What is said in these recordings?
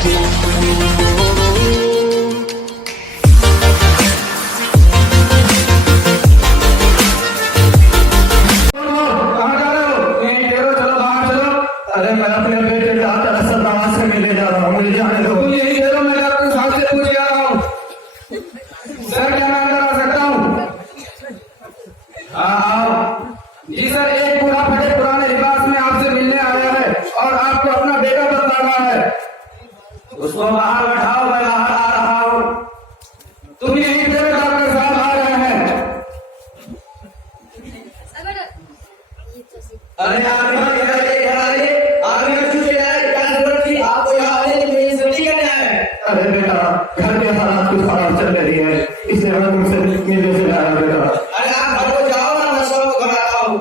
अरे मैं अपने बेटे के हाथ असद नवाज से मिलने जा रहा हूँ, मुझे जाने दो। तुम यही कह रहो, मैं अपने साथ से पूछ जा रहा हूँ। सर क्या मैं अंदर आ सकता हूँ? हाँ जी सर, एक बूढ़ा फटे पुराने लिबास में आपसे मिलने आया है और आपको अपना बेटा बता रहा है। उसको बाहर बैठाओ, मैं बाहर आ रहा हूँ। तुम यही कह रहे डॉक्टर साहब आ रहे हैं। अरे आपको यहाँ आने की मेरी जरूरत क्या है? अरे बेटा, घर के हालात कुछ खराब चल रही है, इसलिए मैं तुमसे मिलने से आया बेटा। अरे आप घर को जाओ ना, मैं सबको घर आता हूँ।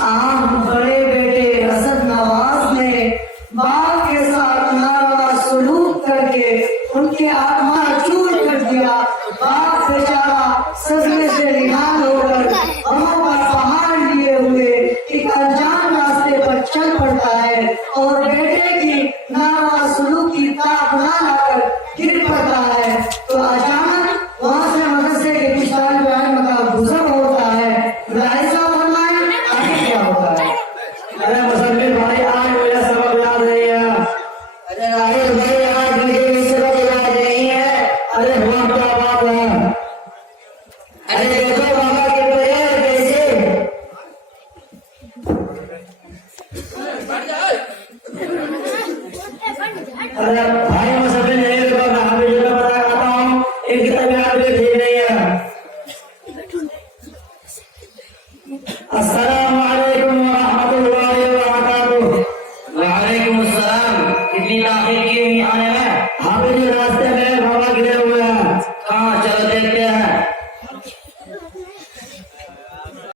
आप बड़े बेटे असद नवाज ने बाप के साथ नारावा सलूक करके उनके आत्मा चूर कर दिया। बाप बेचारा सदमे से रिहान होकर अमों पर पहाड़ लिए हुए एक अनजान रास्ते पर चल पड़ता है और बेटे की नारावा सलूक की ताक ना लाकर गिर पड़ता है। तो अचानक वहां से मदरसे के पिछाड़ी बयान का गुजर होता है। राइसा फरमाए आगे क्या होता है? अरे मुसल्लिम भाई, आज मुझे सबक याद नहीं है। अरे राहिल भाई, आज मुझे सबक याद नहीं है। अरे हुआ क्या बात है? अरे देखो बाबा के बगैर कैसे। अरे भाई मुसल्लिम